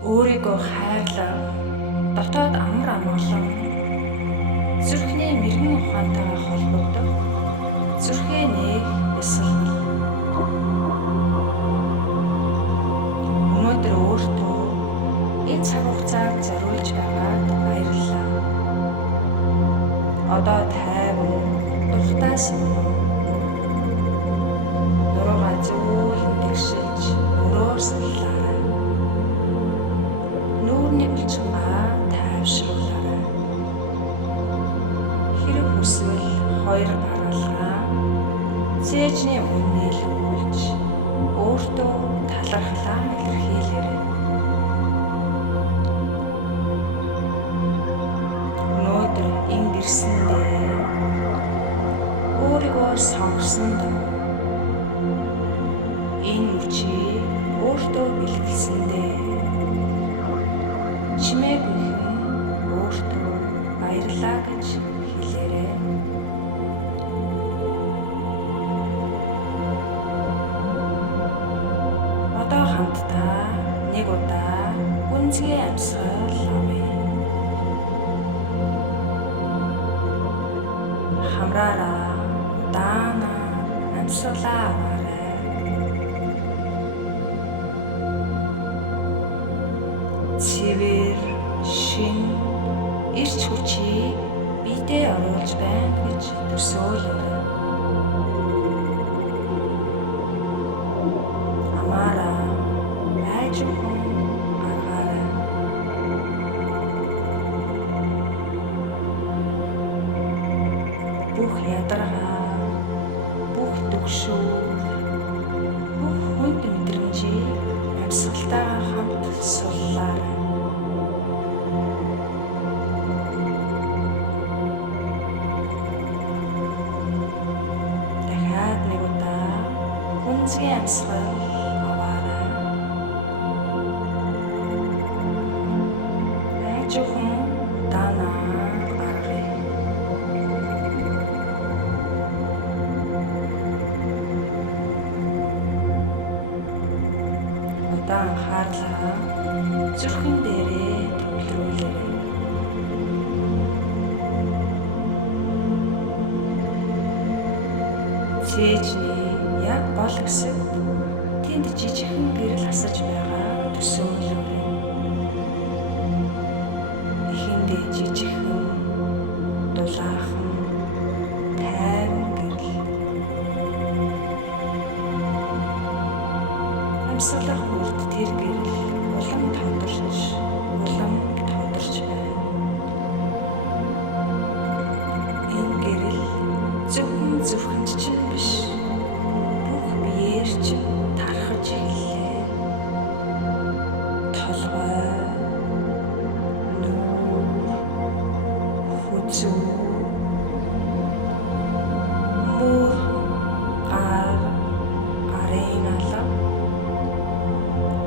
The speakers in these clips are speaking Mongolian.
Өөрийгөө хайрлах дотоод амар амгалан зүрхний мэрэгэн ухаантайгаа холбогдох зүрхээ нээх эсрэг. Өнөөдөр өөртөө энэ цаг хугацааг зориулж байгаад баярлалаа. Одоо тайван дуртаас нуруугаа зөөлөн тэгшилж өрөөр сууллаарай. Нүүрний булчингаа тайвшруулаарай. Хэрэг хүсвэл хоёр гаргалгаа зээжний өмнө илүүлж өөртөө талархлаа илэрхийлээрэй. Өнөөдөр энэ гэрсэндээ өөрийгөө сонгосонд энэ мөчийг өөртөө бэлгэлсэндээ чимээгүй өөртөө баярлалаа гэж хэлээрэй. Одоо хамтдаа нэг удаа гүнзгий амьсгал авъя. Хамраараа удаана амьсгалаа аваарай. Цэвэр, шин, эрч хүчийг биедээ оруулж байна гэж төсөөлөөрэй. Амаараа айжхан гаргаарай. Бүх ядаргаа, бүх төгшөө, бүх хүнд мэдрэмжийг амьсгалтайгаа хамт суллаарай. Дахиад нэг удаа гүнзгий амьсгал аваарай. Айжхан удаанаа гаргая. Удаан анхаарлаа зүрхэн дээрээ төвлөрүүлээрэй. Цээжний яг гол хэсэгт тэнд жижигхэн гэрэл асаж байгаа төсөөлөөрэй. Эхэндээ жижигхэн, дулаахан, тайван гэрэл. Амьсгалах бүрд тэр гэрэл улам тодорч байна. Энэ гэрэл зөвхөн зүрхэнд чинь биш, бүх биеэр чинь тархаж эхэллээ. Толгой, нүүр, хүзүү, мөр, гарын алга,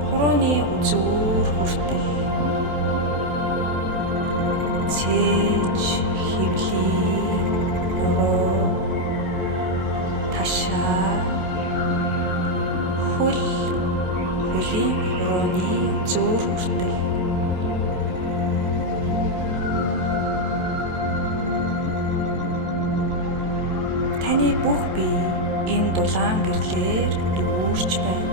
хурууны үзүүр хүртэл цээж, хөвлий, нуруу, ташаа, хөлийн хурууны зүүр хүртэл. Таны бүх бие энэ дулаан гэрлээр дүүрч байна.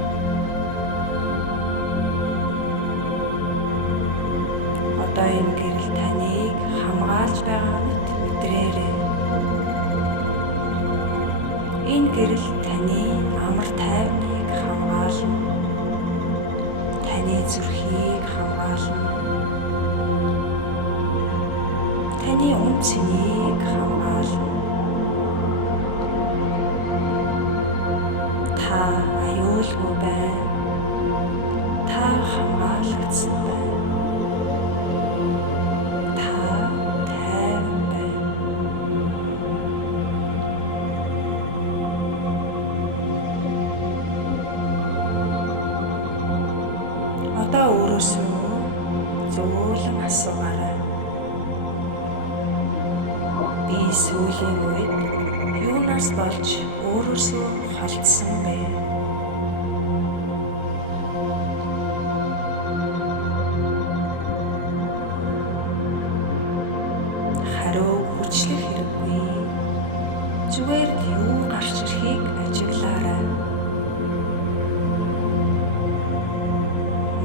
Одоо энэ гэрэл таныг хамгаалж байгааг мэдрээрэй. Энэ гэрэл таны амар тайвныг хамгаална. Таны зүрхийг хамгаална. Таны үнцнийг хамгаална. Та аюулгүй байна. Та хамгаалагдсан байна. Та тайван байна. Одоо өөрөөсөө зөөлөн асуугаарай. Би сүүлийн үед юунаас болж өөрөөсөө холдсон бэ? өөрчлөх хэрэггүй. Зүгээр л юу гарч ирэхийг ажиглаарай.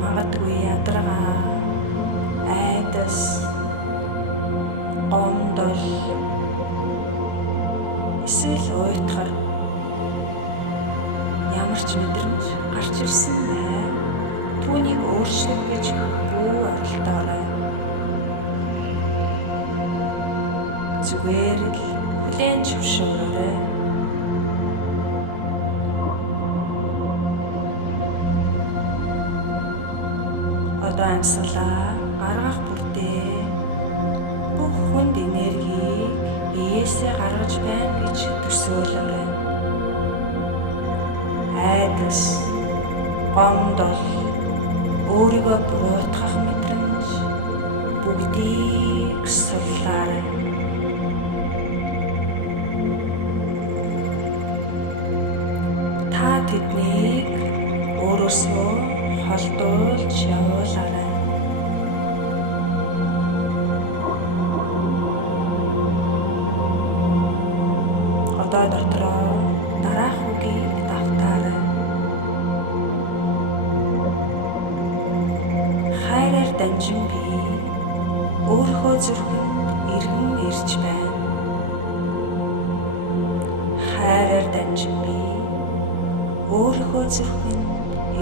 Магадгүй ядаргаа, айдас, гомдол, эсвэл уйтгар ямар ч мэдрэмж гарч ирсэн бай. Түүнийг өөрчлөх гэж бүү оролдоорой. Зүгээр л хүлээн зөвшөөрөөрэй. Одоо амьсгалаа гаргах бүртээ бүх хүнд энергийг биеэсээ гаргаж байна гэж төсөөлөөрэй. Айдас, гомдол, өөрийгөө буруутгах мэдрэмж бүгдийг суллаарай. Та тэднийг өөрөөсөө холдуулж явуулаарай. Одоо дотроо дараах үгийг давтаарай. Хайраар дамжин би өөрийнхөө зүрхэнд эргэн ирж байна. Хайраар дамжин би өөрийнхөө зүрхэнд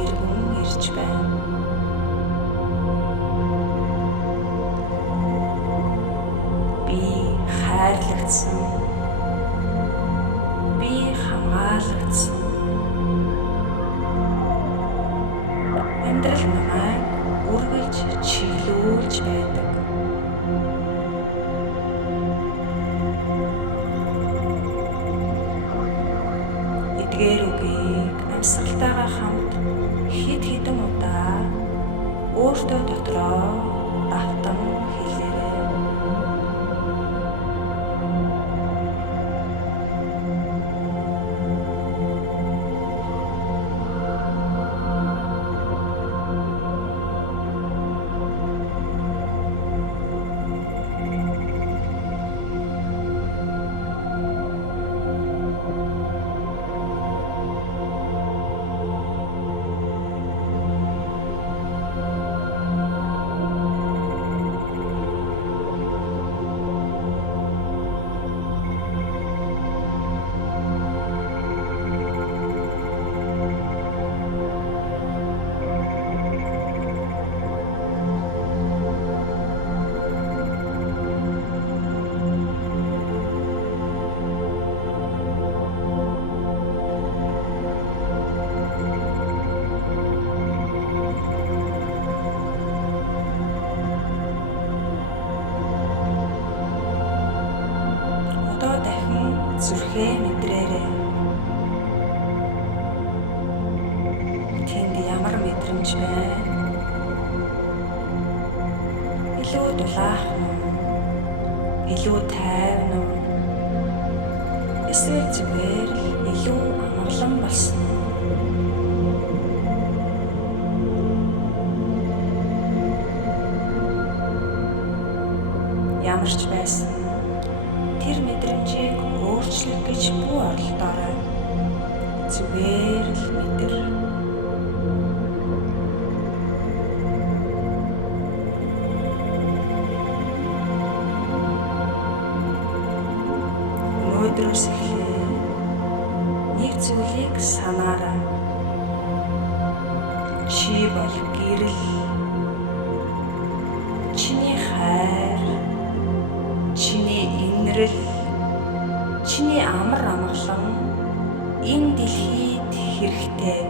эргэн ирж байна. Би хайрлагдсан. Би хамгаалагдсан. Амьдрал намайг үргэлж чиглүүлж байдаг. Эдгээр үгийг амьсгалтайгаа хамт хэд хэдэн удаа өөртөө дотроо давтан хэлээрэй. Одоо дахин зүрхээ мэдрээрэй. Тэнд ямар мэдрэмж байна? Илүү дулаахан уу? Илүү тайван уу? Эсвэл зүгээр л илүү амгалан болсон уу? Ямар ч байсан тэр мэдрэмжийг өөрчлөх гэж бүү оролдоорой. Зүгээр л мэдэр. Өнөөдрөөс эхлээ нэг зүйлийг санаарай. Чи бол гэрэл. Чиний хайр, чиний инрэл, чиний амар амгалан энэ дэлхийд хэрэгтэй.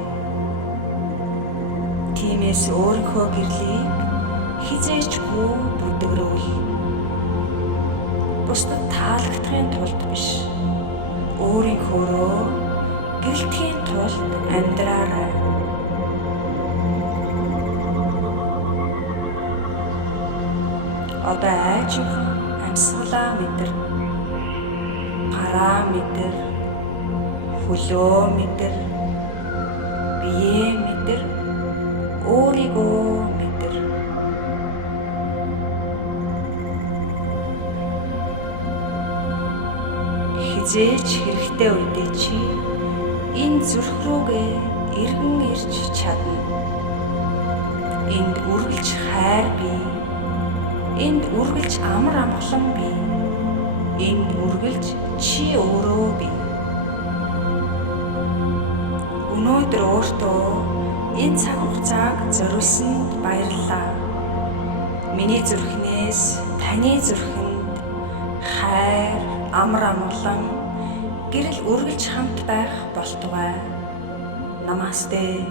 Тиймээс өөрийнхөө гэрлийг хизээч бүү бүдгэрүүл. Бусдад таалагдахын тулд биш, өөрийнхөөрөө гэлтгэхийн тулд амьдраарай. Одоо айжинхан амьсгалаа мэдэр, гараа мэдэр, хөлөө мэдэр, биеэ мэдэр, өөрийгөө мэдэр. хизээч хэрэгтэй үедээ чи энэ зүрх рүүгээ эргэн ирж чадна. Энд үргэлж хайр бий. Энд үргэлж амар амгалан бий. Энд үргэлж чи өөрөө бий. Өнөөдөр өөртөө энэ цаг хугацааг зориулсанд баярлалаа. Миний зүрхнээс таны зүрхэнд хайр, амар амгалан, гэрэл үргэлж хамт байх болтугай. Намасте.